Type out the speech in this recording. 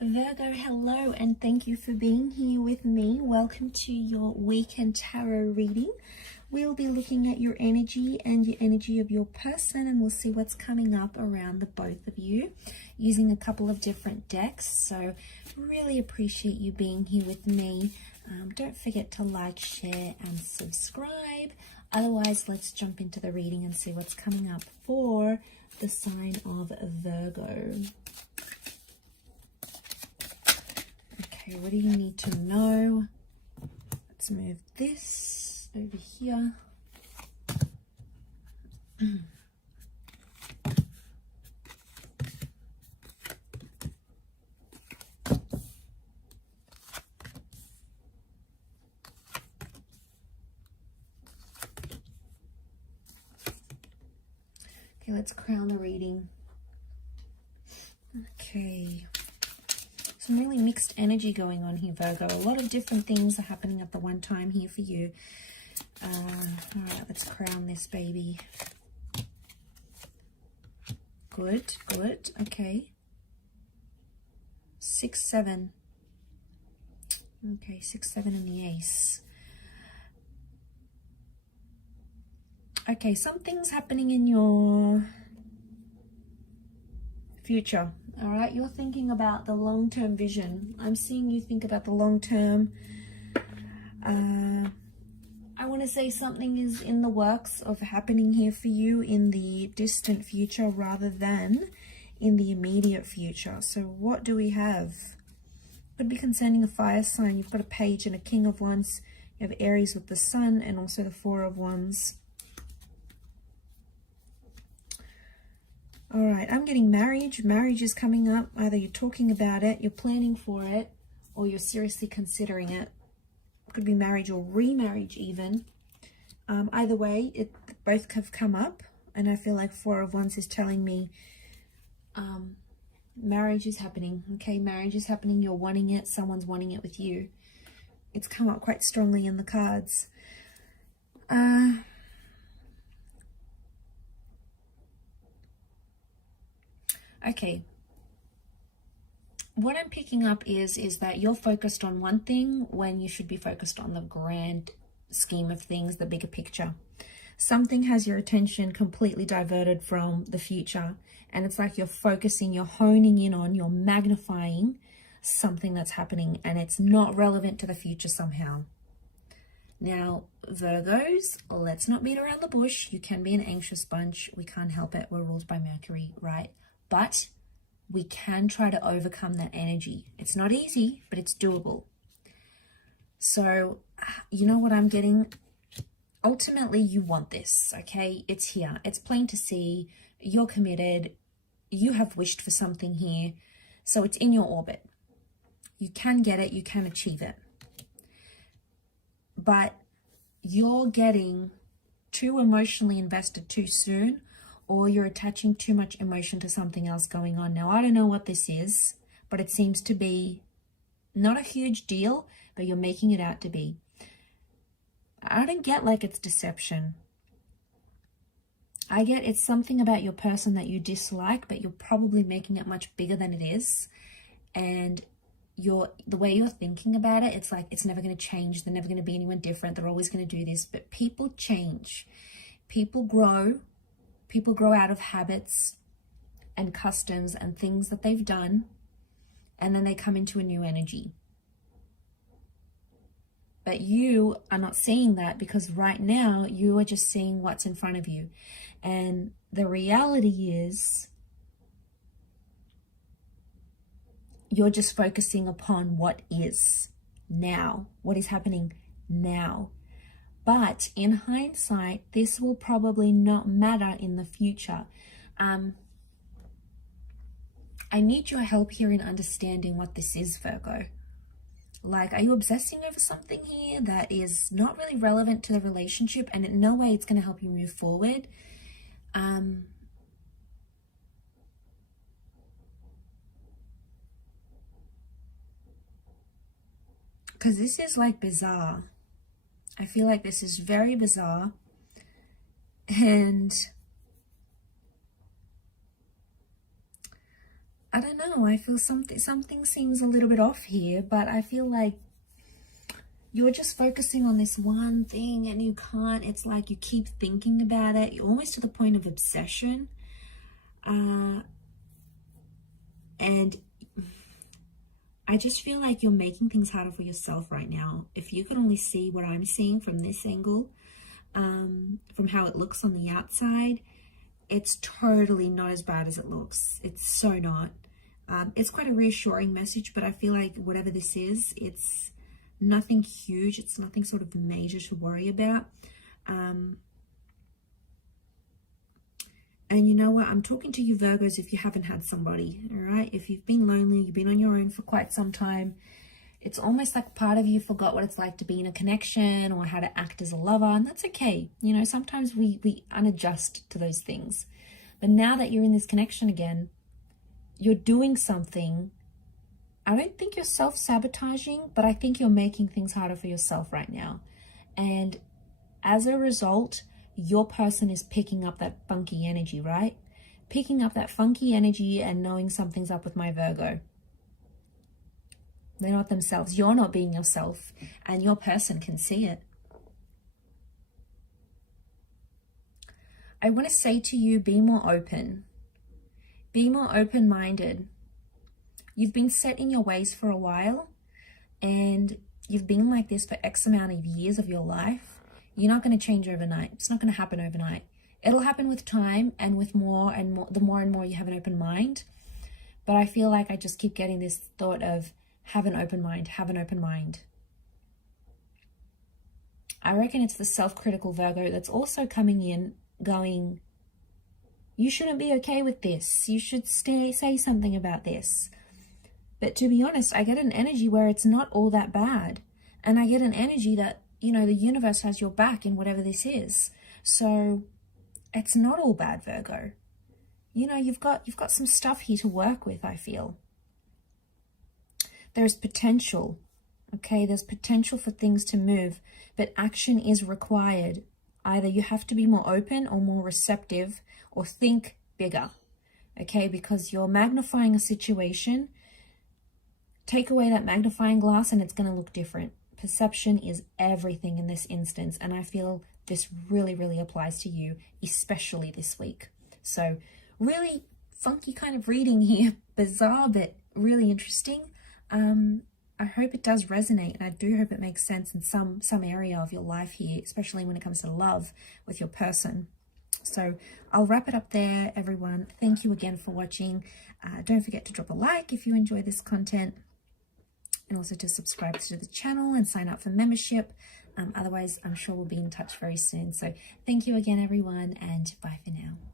Virgo, hello, and thank you for being here with me. Welcome to your weekend tarot reading. We'll be looking at your energy and your energy of your person, and we'll see what's coming up around the both of you using a couple of different decks. So really appreciate you being here with me. Don't forget to like, share, and subscribe. Otherwise, let's jump into the reading and see what's coming up for the sign of Virgo. Okay, what do you need to know? Let's move this over here. Okay, let's crown the reading. Okay. Some really mixed energy going on here, Virgo. A lot of different things are happening at the one time here for you. All right, let's crown this baby. Good, good. Okay. 6, 7. Okay, 6, 7 and the ace. Okay, something's happening in your future. All right, you're thinking about the long-term vision. I'm seeing you think about the long-term. I want to say something is in the works of happening here for you in the distant future rather than in the immediate future. So what do we have? Could be concerning a fire sign. You've got a page and a king of wands. You have Aries with the sun and also the 4 of wands. All right, I'm getting marriage. Marriage is coming up. Either you're talking about it, you're planning for it, or you're seriously considering it. Could be marriage or remarriage even. Either way, both have come up. And I feel like 4 of wands is telling me marriage is happening. Okay, marriage is happening. You're wanting it. Someone's wanting it with you. It's come up quite strongly in the cards. Okay, what I'm picking up is that you're focused on one thing when you should be focused on the grand scheme of things, the bigger picture. Something has your attention completely diverted from the future, and it's like you're focusing, you're honing in on, you're magnifying something that's happening, and it's not relevant to the future somehow. Now, Virgos, let's not beat around the bush. You can be an anxious bunch. We can't help it. We're ruled by Mercury, right? But we can try to overcome that energy. It's not easy, but it's doable. So, you know what I'm getting? Ultimately, you want this, okay? It's here. It's plain to see. You're committed. You have wished for something here. So it's in your orbit. You can get it. You can achieve it. But you're getting too emotionally invested too soon, or you're attaching too much emotion to something else going on. Now, I don't know what this is, but it seems to be not a huge deal, but you're making it out to be. I don't get like it's deception. I get it's something about your person that you dislike, but you're probably making it much bigger than it is. And the way you're thinking about it, it's like it's never going to change. They're never going to be anyone different. They're always going to do this. But people change. People grow. People grow out of habits and customs and things that they've done, and then they come into a new energy. But you are not seeing that because right now you are just seeing what's in front of you. And the reality is you're just focusing upon what is now, what is happening now. But in hindsight, this will probably not matter in the future. I need your help here in understanding what this is, Virgo. Like, are you obsessing over something here that is not really relevant to the relationship, and in no way it's going to help you move forward? Because this is like bizarre. I feel like this is very bizarre, and I don't know, I feel something seems a little bit off here, but I feel like you're just focusing on this one thing and you can't, it's like you keep thinking about it, you're almost to the point of obsession. And I just feel like you're making things harder for yourself right now. If you could only see what I'm seeing from this angle, from how it looks on the outside, it's totally not as bad as it looks. It's so not. It's quite a reassuring message, but I feel like whatever this is, it's nothing huge. It's nothing sort of major to worry about. And you know what? I'm talking to you Virgos if you haven't had somebody, all right? If you've been lonely, you've been on your own for quite some time, it's almost like part of you forgot what it's like to be in a connection or how to act as a lover, and that's okay. You know, sometimes we unadjust to those things. But now that you're in this connection again, you're doing something. I don't think you're self-sabotaging, but I think you're making things harder for yourself right now. And as a result, your person is picking up that funky energy, right? Picking up that funky energy and knowing something's up with my Virgo. They're not themselves. You're not being yourself, and your person can see it. I want to say to you, be more open. Be more open-minded. You've been set in your ways for a while, and you've been like this for X amount of years of your life. You're not going to change overnight. It's not going to happen overnight. It'll happen with time and with more and more, the more and more you have an open mind. But I feel like I just keep getting this thought of have an open mind, have an open mind. I reckon it's the self-critical Virgo that's also coming in going, you shouldn't be okay with this. You should say something about this. But to be honest, I get an energy where it's not all that bad. And I get an energy that, you know, the universe has your back in whatever this is. So it's not all bad, Virgo. You know, you've got some stuff here to work with, I feel. There's potential, okay? There's potential for things to move, but action is required. Either you have to be more open or more receptive or think bigger, okay? Because you're magnifying a situation. Take away that magnifying glass and it's going to look different. Perception is everything in this instance, and I feel this really, really applies to you, especially this week. So really funky kind of reading here, bizarre, but really interesting. I hope it does resonate, and I do hope it makes sense in some area of your life here, especially when it comes to love with your person. So I'll wrap it up there, everyone. Thank you again for watching. Don't forget to drop a like if you enjoy this content, and also to subscribe to the channel and sign up for membership. Otherwise, I'm sure we'll be in touch very soon. So thank you again, everyone, and bye for now.